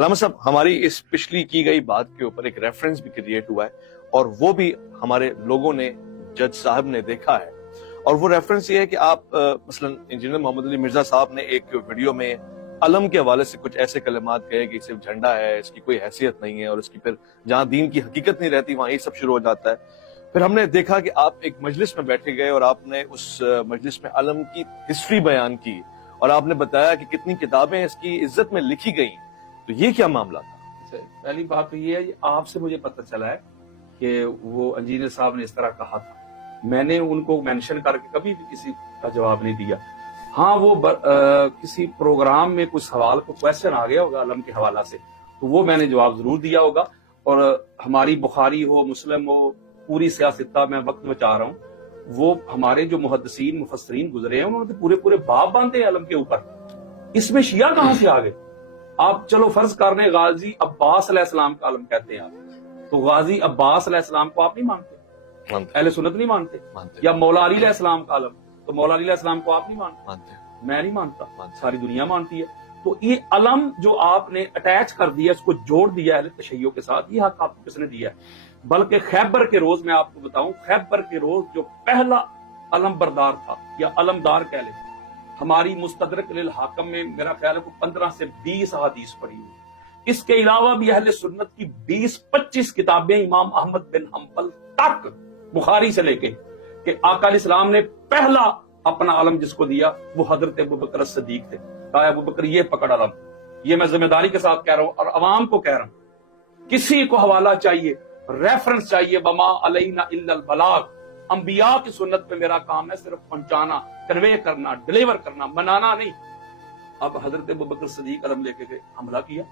علامہ صاحب، ہماری اس پچھلی کی گئی بات کے اوپر ایک ریفرنس بھی کریٹ ہوا ہے اور وہ بھی ہمارے لوگوں نے، جج صاحب نے دیکھا ہے، اور وہ ریفرنس یہ ہے کہ آپ مثلا انجینئر محمد علی مرزا صاحب نے ایک ویڈیو میں علم کے حوالے سے کچھ ایسے کلمات کہے کہ صرف جھنڈا ہے، اس کی کوئی حیثیت نہیں ہے، اور اس کی پھر جہاں دین کی حقیقت نہیں رہتی وہاں یہ سب شروع ہو جاتا ہے۔ پھر ہم نے دیکھا کہ آپ ایک مجلس میں بیٹھے گئے اور آپ نے اس مجلس میں علم کی ہسٹری بیان کی اور آپ نے بتایا کہ کتنی کتابیں اس کی عزت میں لکھی گئیں۔ تو یہ کیا معاملہ تھا؟ پہلی بات تو یہ ہے، آپ سے مجھے پتہ چلا ہے کہ وہ انجینئر صاحب نے اس طرح کہا تھا۔ میں نے ان کو مینشن کر کے کبھی بھی کسی کا جواب نہیں دیا۔ ہاں، وہ کسی پروگرام میں کچھ سوال کو کویشچن آ گیا ہوگا علم کے حوالہ سے، تو وہ میں نے جواب ضرور دیا ہوگا۔ اور ہماری بخاری ہو، مسلم ہو، پوری سیاستہ، میں وقت بچا رہا ہوں، وہ ہمارے جو محدثین مفسرین گزرے ہیں انہوں نے پورے پورے باب باندھے علم کے اوپر۔ اس میں شیعہ کہاں سے آ گئے؟ آپ چلو فرض کر رہے ہیں غازی عباس علیہ السلام کا علم کہتے ہیں آپ، تو غازی عباس علیہ السلام کو آپ نہیں مانتے؟ اہل سنت نہیں مانتے؟ یا مولا علی علیہ السلام کا علم، تو مولا علی علیہ السلام کو آپ نہیں مانتے؟ میں نہیں مانتا، ساری دنیا مانتی ہے۔ تو یہ علم جو آپ نے اٹیچ کر دیا، اس کو جوڑ دیا اہل تشیع کے ساتھ، یہ حق آپ کو کس نے دیا ہے؟ بلکہ خیبر کے روز میں آپ کو بتاؤں، خیبر کے روز جو پہلا علم بردار تھا یا علمدار کہہ لیں، ہماری مستدرک للحاکم میں میرا خیال ہے کو 15 سے 20 احادیث پڑھی ہوئی۔ اس کے علاوہ بھی اہل سنت کی 20-25 کتابیں امام احمد بن حنبل تک، بخاری سے لے کے، کہ آقا علیہ السلام نے پہلا اپنا علم جس کو دیا وہ حضرت ابوبکر صدیق تھے۔ کہا ابوبکر یہ پکڑ علم، یہ میں ذمہ داری کے ساتھ کہہ رہا ہوں اور عوام کو کہہ رہا ہوں، کسی کو حوالہ چاہیے، ریفرنس چاہیے، وما علینا الا البلاغ، انبیاء کی سنت پہ میرا کام ہے صرف پہنچانا، کنوے کرنا، ڈلیور کرنا، منانا نہیں۔ اب حضرت ابوبکر صدیق علم لے کے گئے، حملہ کیا،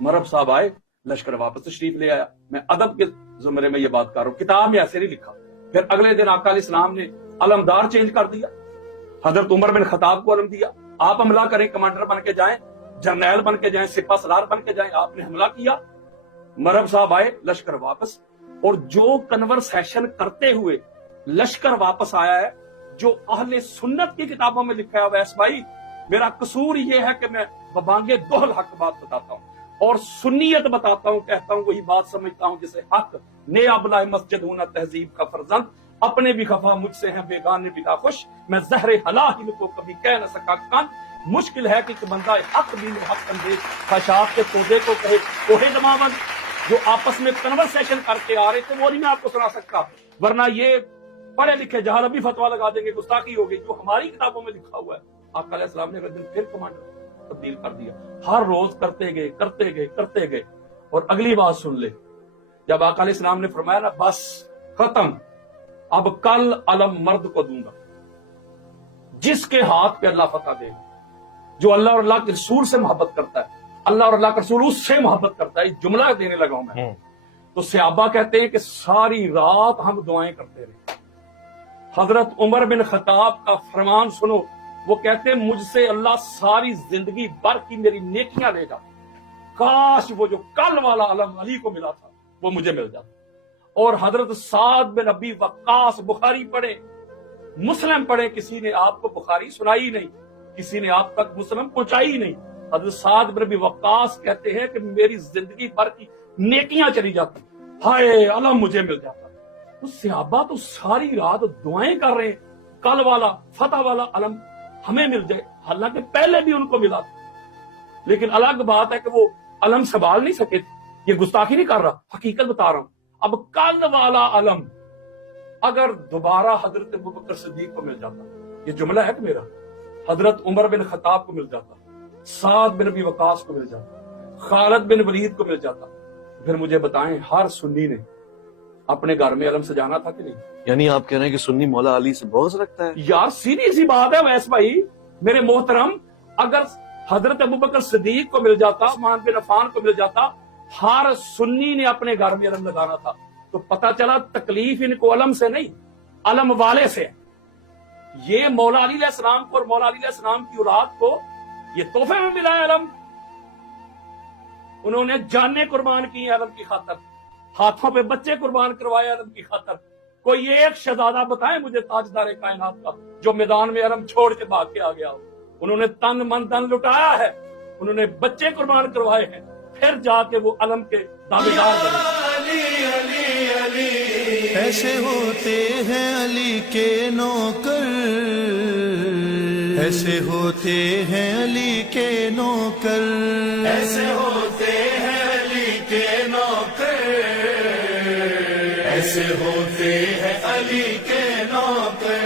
مرب صاحب آئے، لشکر واپس تشریف لے آیا۔ میں ادب کے زمرے میں یہ بات کر رہا ہوں، کتاب میں ایسے نہیں لکھا۔ پھر اگلے دن آقا علیہ السلام نے علمدار چینج کر دیا، حضرت عمر بن خطاب کو علم دیا، آپ حملہ کریں، کمانڈر بن کے جائیں، جرنیل بن کے جائیں، سپہ سالار بن کے جائیں۔ آپ نے حملہ کیا، مرب صاحب آئے، لشکر واپس۔ اور جو کنورسیشن کرتے ہوئے لشکر واپس آیا ہے، جو اہل سنت کی کتابوں میں لکھا ہے، ویس بھائی میرا قصور یہ ہے کہ میں ببانگے دوہل حق بات بتاتا ہوں اور سنیت بتاتا ہوں، کہتا ہوں وہی بات سمجھتا ہوں جسے حق نے ابلہ مسجد ہونا تہذیب کا فرزند، اپنے بھی خفا مجھ سے ہیں بیگانے بھی ناخوش، میں زہر حلاہل کو کبھی کہہ نہ سکا کن۔ مشکل ہے کہ بندہ حق دین و حق اندیش خشاک کے پودے کو کہے کوہ دماوند۔ جو آپس میں کنورسیشن کر کے آ رہے تھے وہ نہیں میں آپ کو سنا سکتا، ورنہ یہ پڑھے لکھے جہاں ابھی فتوا لگا دیں گے، گستاخی ہو گئی۔ جو ہماری کتابوں میں لکھا ہوا ہے، آقا علیہ السلام نے اگلے دن پھر کمانڈر تبدیل کر دیا۔ ہر روز کرتے گئے کرتے گئے کرتے گئے۔ اور اگلی بات سن لے، جب آقا علیہ السلام نے فرمایا نا بس ختم، اب کل علم مرد کو دوں گا جس کے ہاتھ پہ اللہ فتح دے گا، جو اللہ اور اللہ کے رسول سے محبت کرتا ہے، اللہ اور اللہ کا رسول اس سے محبت کرتا ہے۔ جملہ دینے لگا ہوں میں، تو صحابہ کہتے ہیں کہ ساری رات ہم دعائیں کرتے رہے۔ حضرت عمر بن خطاب کا فرمان سنو، وہ کہتے ہیں مجھ سے اللہ ساری زندگی بھر کی میری نیکیاں لے گا، کاش وہ جو کل والا علم علی کو ملا تھا وہ مجھے مل جاتا۔ اور حضرت سعد بن ابی وقاص، بخاری پڑھے، مسلم پڑھے، کسی نے آپ کو بخاری سنائی نہیں، کسی نے آپ تک مسلم پہنچائی نہیں۔ حضرت سعد بن ابی وقاص کہتے ہیں کہ میری زندگی بھر کی نیکیاں چلی جاتی، ہائے علم مجھے مل جاتا۔ تو صحابہ تو ساری رات دعائیں کر رہے ہیں کل والا فتح والا علم ہمیں مل جائے، حالانکہ پہلے بھی ان کو ملا تھا۔ لیکن الگ بات ہے کہ وہ علم سنبھال نہیں سکے تھے۔ یہ گستاخی نہیں کر رہا، حقیقت بتا رہا ہوں۔ اب کل والا علم اگر دوبارہ حضرت ابوبکر صدیق کو مل جاتا، یہ جملہ ہے کہ میرا، حضرت عمر بن خطاب کو مل جاتا، سعد بن ابی وقاص کو مل جاتا، خالد بن ولید کو مل جاتا، پھر مجھے بتائیں ہر سنی نے اپنے گھر میں علم سجانا تھا کہ نہیں؟ یعنی آپ کہہ رہے ہیں کہ سنی مولا علی سے بغض رکھتا ہے؟ یار سیدھی سی بات ہے ویس بھائی میرے محترم، اگر حضرت ابوبکر صدیق کو مل جاتا، عثمان بن عفان کو مل جاتا، ہر سنی نے اپنے گھر میں علم لگانا تھا، تو پتہ چلا تکلیف ان کو علم سے نہیں، علم والے سے۔ یہ مولا علی علیہ السلام کو اور مولا علی علیہ السلام کی اولاد کو یہ تحفے میں ملا ہے علم۔ انہوں نے جانیں قربان کی علم کی خاطر، ہاتھوں پہ بچے قربان کروائے علم کی خاطر۔ کوئی ایک شہزادہ بتائیں مجھے تاجدار کائنات کا جو میدان میں علم چھوڑ کے بھاگ کے آ گیا ہو۔ انہوں نے تن من دن لٹایا ہے، انہوں نے بچے قربان کروائے ہیں، پھر جا کے وہ علم کے دعویدار بنے. ایسے ہوتے ہیں علی کے نوکر، ایسے ہوتے ہیں علی کے نوکر، ایسے ہوتے ہیں علی کے نوکر، ایسے ہوتے ہیں علی کے نوکر.